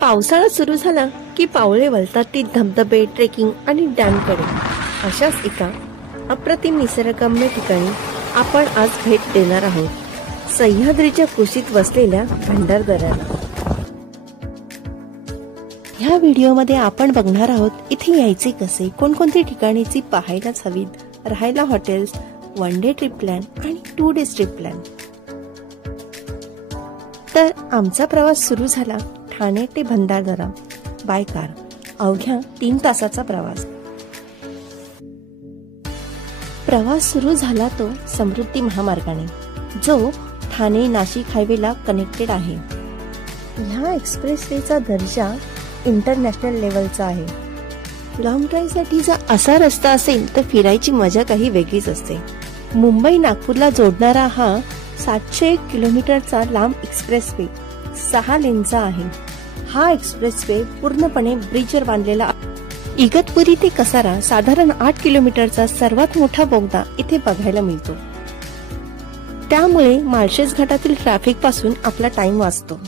पावसाळा सुरू झाला की पावले वळतात ती धबधबे, ट्रेकिंग आणि डॅमकडे. अशाच एका अप्रतिम निसर्गरम्य ठिकाणी आपण आज भेट देणार आहोत, सह्याद्रीच्या कुशीत वसलेल्या भंडारदऱ्याला. ह्या व्हिडिओमध्ये आपण बघणार आहोत इथे यायचे कसे, कोणकोणती ठिकाणीची पाहायलाच हवीत, राहायला hotels, one day trip plan आणि 2 डेज ट्रिप प्लॅन. तर आमचा प्रवास सुरू झाला ठाणे ते भंडारदरा बाय कार. अवघ्या 3 तासाचा प्रवास सुरू झाला तो समृद्धी महामार्गाने, जो ठाणे नाशिक हायवेला कनेक्टेड आहे. ह्या एक्सप्रेसवेचा दर्जा इंटरनॅशनल लेवलचा आहे. लॉंग ड्राईव्ह साठी जर असा रस्ता असेल तर फिरायची मजा काही वेगळीच असते. मुंबई नागपूरला जोडणारा हा 701 किलोमीटरचा लांब एक्सप्रेसवे 6 लेनचा आहे. हा एक्सप्रेसवे पूर्णपणे ब्रिजवर बांधलेला. इगतपुरी ते कसारा साधारण 8 किलोमीटरचा सर्वात मोठा बोगदा इथे बघायला मिळतो. त्यामुळे माळशेज घाटातील ट्रॅफिक पासून आपला टाइम वाचतो.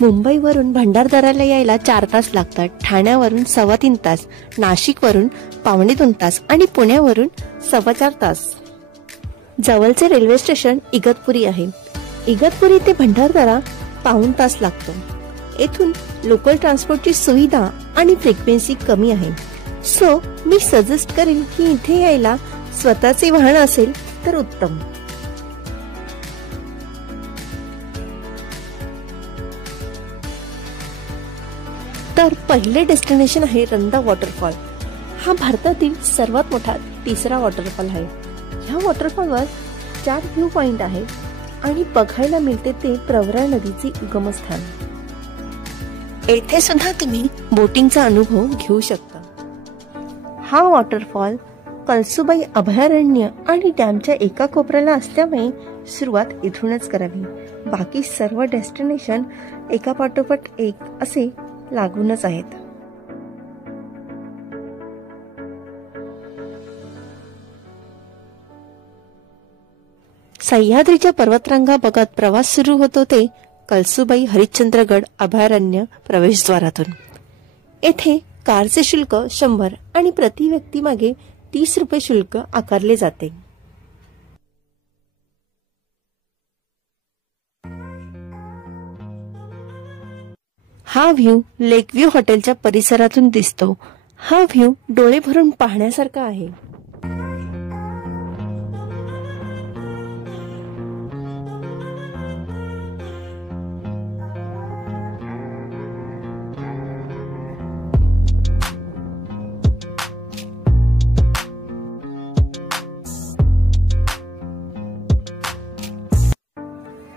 मुंबईवरून भंडारदऱ्याला यायला 4 तास लागतात, ठाण्यावरून 3.25 तास, नाशिकवरून 2.25 तास आणि पुण्यावरून 4.25 तास. जवळचे रेल्वे स्टेशन इगतपुरी आहे. इगतपुरी ते भंडारदरा 1.25 तास लागतो. येथून लोकल ट्रान्सपोर्टची सुविधा आणि फ्रिक्वेन्सी कमी आहे. सो मी सजेस्ट करेन की इथे यायला स्वतःचे वाहन असेल तर उत्तम. तर पहिले डेस्टिनेशन आहे रंधा वॉटरफॉल. हा भारतातील सर्वात मोठा 3रा वॉटरफॉल आहे. ह्या वॉटरफॉलवर 4 व्ह्यू पॉइंट आहेत आणि बघायला मिळते ते प्रवरा नदीचे उगमस्थान. येथे सुद्धा तुम्ही बोटिंगचा अनुभव घेऊ शकता. हा वॉटरफॉल कळसुबाई अभयारण्य आणि डॅमच्या एका कोपऱ्याला असल्यामुळे सुरुवात इथूनच करावी. बाकी सर्व डेस्टिनेशन एका पाठोपाठ एक असे लागूनच आहेत. सह्याद्रीच्या पर्वतरांगा बघत प्रवास सुरू होतो ते कळसुबाई हरिश्चंद्रगड अभयारण्य प्रवेशद्वारातून. येथे कारचे शुल्क 100 आणि प्रति व्यक्ती मागे 30 रुपये शुल्क आकारले जाते. हा व्ह्यू लेकव्ह्यू हॉटेलच्या परिसरातून दिसतो. हा व्ह्यू डोळे भरून पाहण्यासारखा आहे.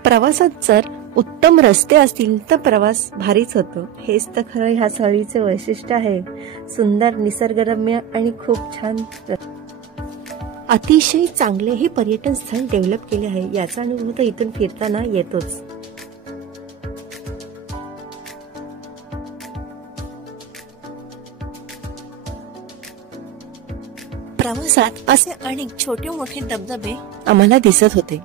प्रवासात जर उत्तम रस्ते असतील तर प्रवास भारीच होतो. हेच तर खरं ह्या सहलीचे वैशिष्ट्य आहे. सुंदर, निसर्गरम्य आणि खूप छान, अतिशय चांगले हे पर्यटन स्थळ डेव्हलप केले आहे. याचा अनुभव तर इथून फिरताना येतोच. प्रवासात असे अनेक छोटे मोठे धबधबे आम्हाला दिसत होते.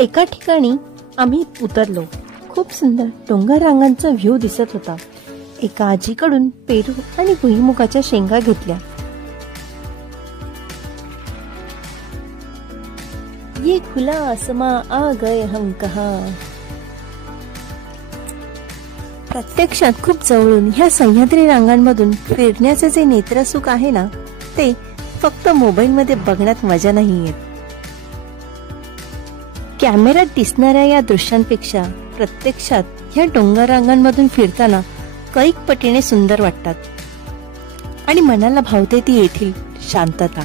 एका ठिकाणी आम्ही उतरलो. खूप सुंदर डोंगर रांगांचा व्ह्यू दिसत होता. एका आजीकडून पेरू आणि भुईमुगाच्या शेंगा घेतल्या. ये खुला आसमां आ गए हम कहां. प्रत्यक्षात खूप जवळून ह्या सह्याद्री रांगांमधून फिरण्याचे जे नेत्रसुख आहे ना, ते फक्त मोबाईल मध्ये बघण्यात मजा नाही येत. कॅमेऱ्यात दिसणाऱ्या या दृश्यांपेक्षा प्रत्यक्षात ह्या डोंगर रांगांमधून फिरताना कैक पटीने सुंदर वाटतात आणि मनाला भावते ती येथील शांतता.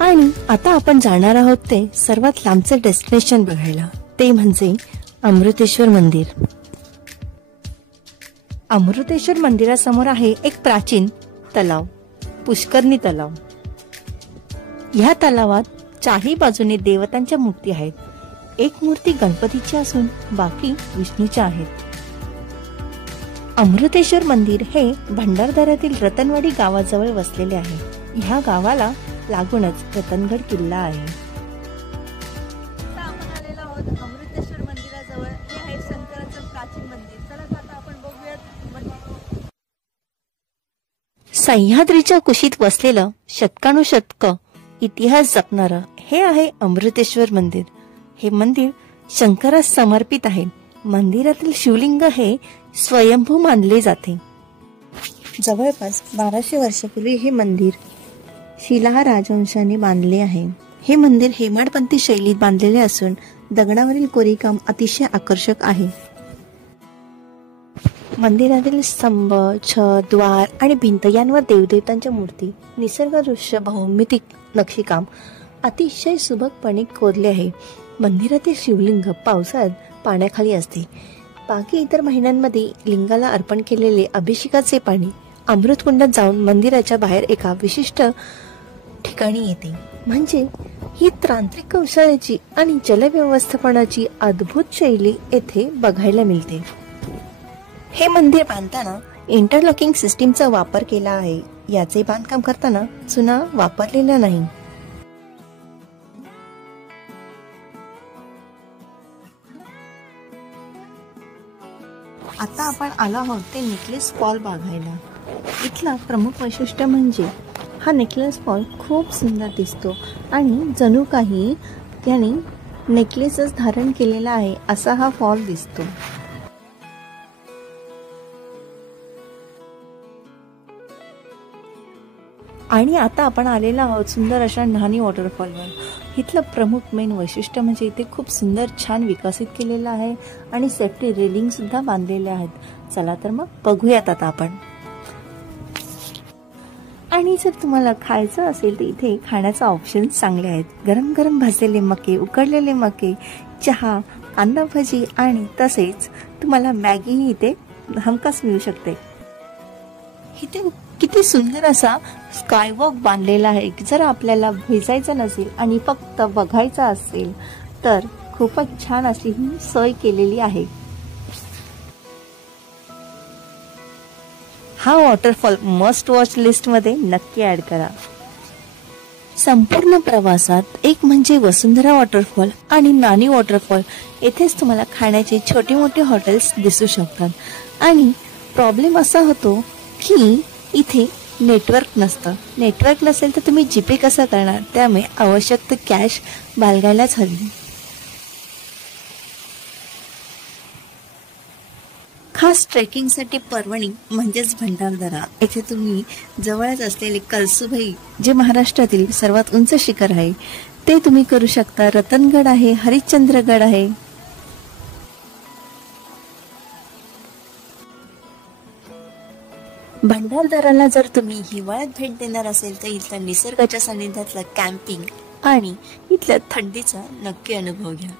आणि आता आपण जाणार आहोत ते सर्वात लांबचे डेस्टिनेशन बघायला, ते म्हणजे अमृतेश्वर मंदिर. अमृतेश्वर मंदिरासमोर आहे एक प्राचीन तलाव, पुष्करणी तलाव. ह्या तलावात 4ही बाजूने देवतांच्या मूर्ती आहेत. एक मूर्ती गणपतीची असून बाकी विष्णूच्या आहेत. अमृतेश्वर मंदिर हे भंडारदऱ्यातील रतनवाडी गावाजवळ वसलेले आहे. ह्या गावाला लागूनच रतनगड किल्ला आहे. आहोत अमृतेश्वर मंदिराजवळ. हे आहे शंकराचं प्राचीन मंदिर. चला आता आपण बघूयात मंदिर. सह्याद्रीच्या कुशीत वसलेलं शतकानुशतक इतिहास जपणारं हे आहे अमृतेश्वर मंदिर. हे मंदिर शंकरास समर्पित आहे. मंदिरातील शिवलिंग हे स्वयंभू मानले जाते. जवळपास 1200 वर्षापूर्वी हे मंदिर शिलाहा राजवंशाने बांधले आहे. हे मंदिर हेमाडपंथी शैलीत बांधलेले असून दगडावरील कोरीवकाम अतिशय आकर्षक आहे. मंदिरातील स्तंभ, छत, द्वार आणि भिंत यांवर देवदेवतांच्या मूर्ती, निसर्गदृश्य, भौमितिक नक्षीकाम अतिशय सुबकपणे कोरले आहे. मंदिरातील शिवलिंग पावसाळ्यात पाण्याखाली असते. बाकी इतर महिन्यांमध्ये लिंगाला अर्पण केलेले अभिषेकाचे पाणी अमृतकुंडात जाऊन मंदिराच्या बाहेर एका विशिष्ट ठिकाणी येते. म्हणजे ही तांत्रिक कौशल्याची आणि जलव्यवस्थापनाची अद्भुत शैली येथे बघायला मिळते. हे मंदिर बांधताना इंटरलॉकिंग सिस्टीमचा वापर केला आहे. याचे बांधकाम करताना चुना वापरलेला नाही. आता आपण आलो आहोत ते नेकलेस फॉल बघायला. इथला प्रमुख वैशिष्ट्य म्हणजे हा नेकलेस फॉल खूप सुंदर दिसतो आणि जणू काही त्याने नेकलेसच धारण केलेला आहे असा हा फॉल दिसतो. आणि आता आपण आलेलो आहोत सुंदर अशा न्हाणी वॉटरफॉलवर. इथलं प्रमुख मेन वैशिष्ट्य म्हणजे इथे खूप सुंदर छान विकसित केलेलं आहे आणि सेफ्टी रेलिंग सुद्धा बांधलेले आहेत. चला तर मग बघूयात आता आपण. आणि जर तुम्हाला खायचं असेल तर इथे खाण्याचा ऑप्शन चांगले आहेत. गरम गरम भाजलेले मके, उकडलेले मके, चहा, कांदा भजी आणि तसेच तुम्हाला मॅगीही इथे हमखास मिळू शकते. इथे किती सुंदर असा स्कायवॉक बांधलेला आहे. जर आपल्याला भिजायचं नसेल आणि फक्त बघायचं असेल तर खूपच छान अशी ही सोय केलेली आहे. हा वॉटरफॉल मस्ट वॉच लिस्ट मध्ये नक्की ऍड करा. संपूर्ण प्रवासात एक म्हणजे वसुंधरा वॉटरफॉल आणि नानी वॉटरफॉल येथेच तुम्हाला खाण्याचे छोटे मोठे हॉटेल्स दिसू शकतात. आणि प्रॉब्लेम असा होतो की इथे नेटवर्क नसतं. नेटवर्क नसेल तर तुम्ही जीपे कसं करणार? त्यामुळे आवश्यक तर कॅश बाळगायलाच हवी. खास ट्रेकिंगसाठी पर्वणी म्हणजेच भंडारदरा येथे तुम्ही जवळच असलेले कळसुबाई जे महाराष्ट्रातील सर्वात उंच शिखर आहे ते तुम्ही करू शकता. रतनगड आहे, हरिश्चंद्रगड आहे. भंडारदराला जर तुम्ही हिवाळ्यात भेट देणार असेल तर इथल्या निसर्गाच्या सानिध्यातलं कॅम्पिंग आणि इथल्या थंडीचा नक्की अनुभव घ्या.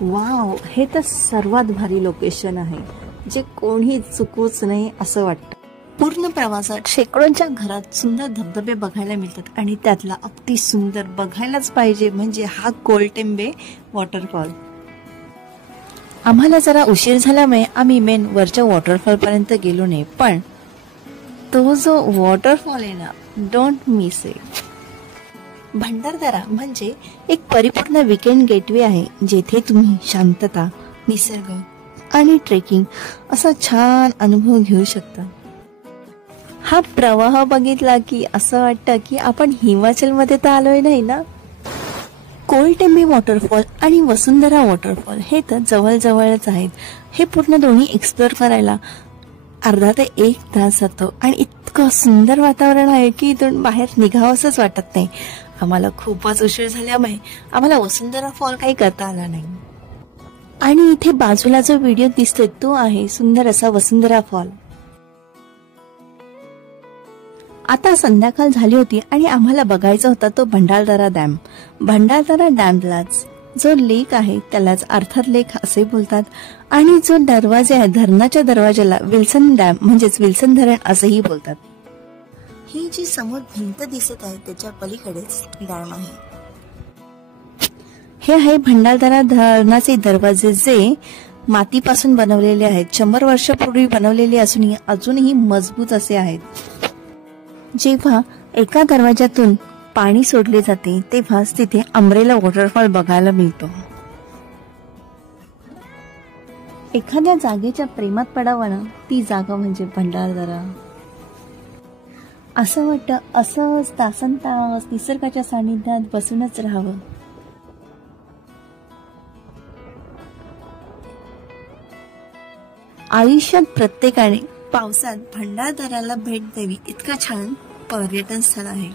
वाव, हे तर सर्वात भारी लोकेशन आहे जे कोणी चुकूच नाही असं वाटतं. पूर्ण प्रवासात शेकडोंच्या घरात सुंदर धबधबे बघायला मिळतात आणि त्यातला अगदी सुंदर बघायलाच पाहिजे म्हणजे हा कोलटेंबे वॉटरफॉल. आम्हाला जरा उशीर झाल्यामुळे आम्ही मेन वरच्या वॉटरफॉल पर्यंत गेलो नाही, पण तो जो वॉटरफॉल आहे ना, डोंट मिस इट. भंडारदरा म्हणजे एक परिपूर्ण वीकेंड गेटवे आहे जेथे तुम्ही शांतता, निसर्ग आणि ट्रेकिंग असा छान अनुभव घेऊ शकता. हा प्रवाह बघितला की असं वाटतं की आपण हिमाचल मध्ये तर आलोय नाही ना. कोलटेंबे वॉटरफॉल आणि वसुंधरा वॉटरफॉल हे तर जवळजवळच आहेत. हे पूर्ण दोन्ही एक्सप्लोर करायला अर्धा ते 1 तास जातो आणि इतकं सुंदर वातावरण आहे की इथून बाहेर निघावंसच वाटत नाही. आम्हाला खूपच उशीर झाल्यामुळे आम्हाला वसुंधरा फॉल काही करता आला नाही. आणि इथे बाजूला जो व्हिडिओ दिसतोय तो आहे सुंदर असा वसुंधरा फॉल. आता संध्याकाळ झाली होती आणि आम्हाला बघायचा होता तो भंडारदरा डॅम. भंडारदरा डॅमलाच जो लेक आहे त्यालाच अर्थात लेक असे बोलतात आणि जो दरवाजा आहे धरणाच्या दरवाजाला विल्सन डॅम म्हणजेच विल्सन धरण असेही बोलतात. ही जी समोर भिंत दिसत आहे त्याच्या पलीकडेच डॅम आहे. हे आहे भंडारदरा धरणाचे दरवाजे जे मातीपासून बनवलेले आहेत. 100 वर्षापूर्वी बनवलेले असूनही अजूनही मजबूत असे आहेत. जेव्हा एका दरवाजातून पाणी सोडले जाते तेव्हाच तिथे अंब्रेला वॉटरफॉल बघायला मिळतो. एखाद्या जागेच्या प्रेमात पडावं ना, ती जागा म्हणजे भंडारदरा. असं वाटतं असंच तासनतास निसर्गाच्या सानिध्यात बसूनच राहावं. आयुष्यात प्रत्येकाने पावसात भंडारदऱ्याला भेट द्यावी, इतकं छान पर्यटन स्थळ आहे.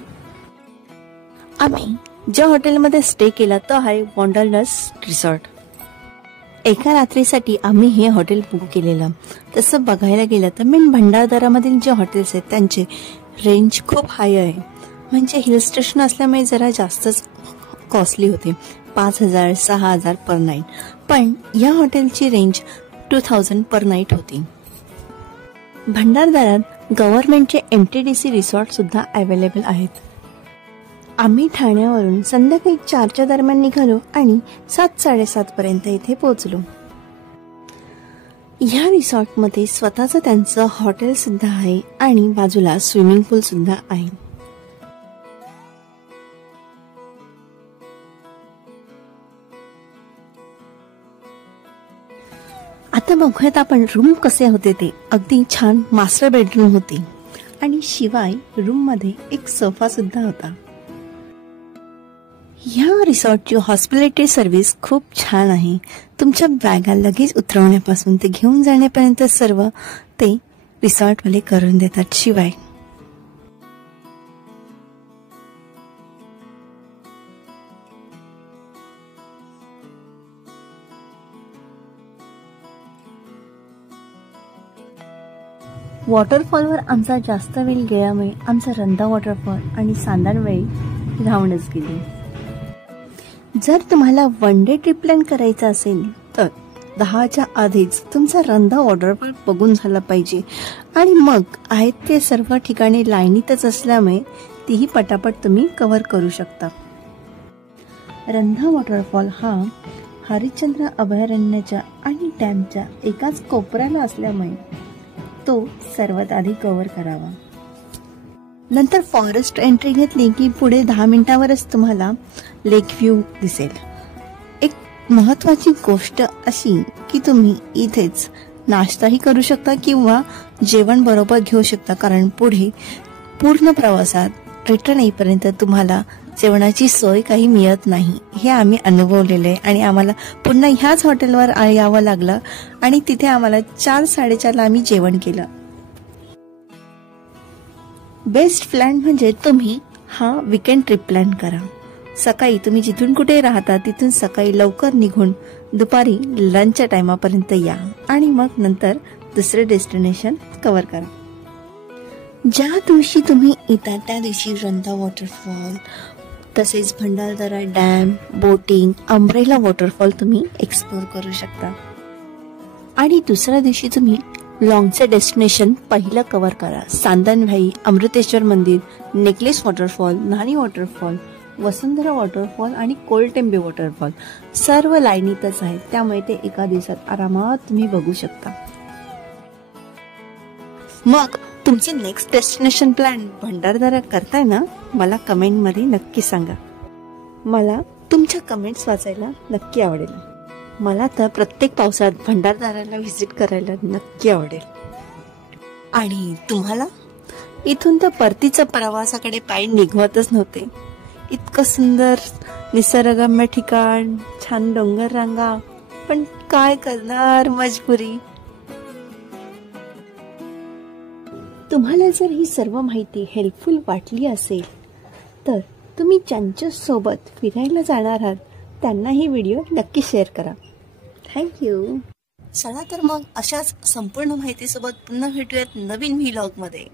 आम्ही ज्या हॉटेलमध्ये स्टे केला तो आहे वंडरलस्ट रिसॉर्ट. एका रात्रीसाठी आम्ही हे हॉटेल बुक केलेलं. तसं बघायला गेलं तर मेन भंडारदरामधील जे हॉटेल्स आहेत त्यांचे रेंज खूप हाय आहे. म्हणजे हिल स्टेशन असल्यामुळे जरा जास्तच कॉस्टली होते, 5,000 6,000 पर नाईट. पण या हॉटेलची रेंज 2,000 पर नाईट होती. भंडारदऱ्यात गव्हर्नमेंटचे MTDC रिसॉर्ट सुद्धा अवेलेबल आहेत. आम्ही ठाण्यावरून संध्याकाळी 4च्या दरम्यान निघालो आणि 7-7:30 पर्यंत इथे पोहोचलो. या रिसॉर्टमध्ये स्वतःचं त्यांचं हॉटेल सुद्धा आहे आणि बाजूला स्विमिंग पूल सुद्धा आहे. आता बघूयात आपण रूम कसे होते ते. अगदी छान मास्टर बेडरूम होती आणि शिवाय रूम मध्ये एक सोफा सुद्धा होता. या रिसॉर्टची हॉस्पिटॅलिटी सर्व्हिस खूप छान आहे. तुमच्या बॅगा लगेच उतरवण्यापासून ते घेऊन जाण्यापर्यंत सर्व ते रिसॉर्टवाले करून देतात. शिवाय वॉटरफॉलवर आमचा जास्त वेळ गेल्यामुळे आमचा रंधा वॉटरफॉल आणि सांदानवेळी राहूनच गेली. जर तुम्हाला वन डे ट्रिप प्लॅन करायचा असेल तर 10च्या आधीच तुमचा रंधा वॉटरफॉल बघून झाला पाहिजे. आणि मग आहेत ते सर्व ठिकाणी लाईनीतच असल्यामुळे तीही पटापट तुम्ही कव्हर करू शकता. रंधा वॉटरफॉल हा हरिश्चंद्र अभयारण्याच्या आणि डॅमच्या एकाच कोपऱ्याला असल्यामुळे तो सर्वात आधी कव्हर करावा. नंतर फॉरेस्ट एंट्री घेतली की पुढे 10 मिनिटांवरच तुम्हाला लेक व्ह्यू दिसेल. एक महत्वाची गोष्ट अशी की तुम्ही इथेच नाश्ताही करू शकता किंवा जेवण बरोबर घेऊ शकता, कारण पुढे पूर्ण प्रवासात रिटर्न येईपर्यंत तुम्हाला जेवणाची सोय काही मिळत नाही. हे आम्ही अनुभवलेले आहे आणि आम्हाला पुन्हा ह्याच हॉटेलवर यावं लागलं आणि तिथे आम्हाला 4-4:30ला आम्ही जेवण केलं. बेस्ट प्लॅन म्हणजे तुम्ही हा वीकेंड ट्रिप प्लॅन करा. सकाळी तुम्ही जिथून कुठे राहता तिथून सकाळी लवकर निघून दुपारी लंचच्या टायमापर्यंत या आणि मग नंतर दुसरे डेस्टिनेशन कव्हर करा. ज्या दिवशी तुम्ही येता त्या दिवशी रंधा वॉटरफॉल तसेच Bhandardara dam, boating, umbrella waterfall तुम्ही एक्सप्लोर करू शकता. आणि दुसऱ्या दिवशी तुम्ही लॉंगचे डेस्टिनेशन पहिलं कव्हर करा. सांदनव्हाई, अमृतेश्वर मंदिर, नेकलेस वॉटरफॉल, नाणी वॉटरफॉल, वसुंधरा वॉटरफॉल आणि कोलटेंबे वॉटरफॉल सर्व लाईनीतच आहेत. त्यामुळे ते एका दिवसात आरामात तुम्ही बघू शकता. मग तुमचे नेक्स्ट डेस्टिनेशन प्लॅन भंडारदरा करताय ना, मला कमेंट मध्ये नक्की सांगा. मला तुमच्या कमेंट्स वाचायला नक्की आवडेल. मला तर प्रत्येक पावसात भंडारदऱ्याला व्हिजिट करायला नक्की आवडेल. आणि तुम्हाला? इथून तर परतीच्या प्रवासाकडे पाय निघवतच नव्हते. इतकं सुंदर निसर्गरम्य ठिकाण, छान डोंगर रांगा, पण काय करणार, मजबुरी. तुम्हाला जर ही सर्व माहिती हेल्पफुल वाटली असेल तर तुम्ही ज्यांच्या सोबत फिरायला जाणार आहात त्यांना ही व्हिडिओ नक्की शेअर करा. थँक्यू. चला तर मग अशाच संपूर्ण माहितीसोबत पुन्हा भेटूयात नवीन व्लॉग मध्ये.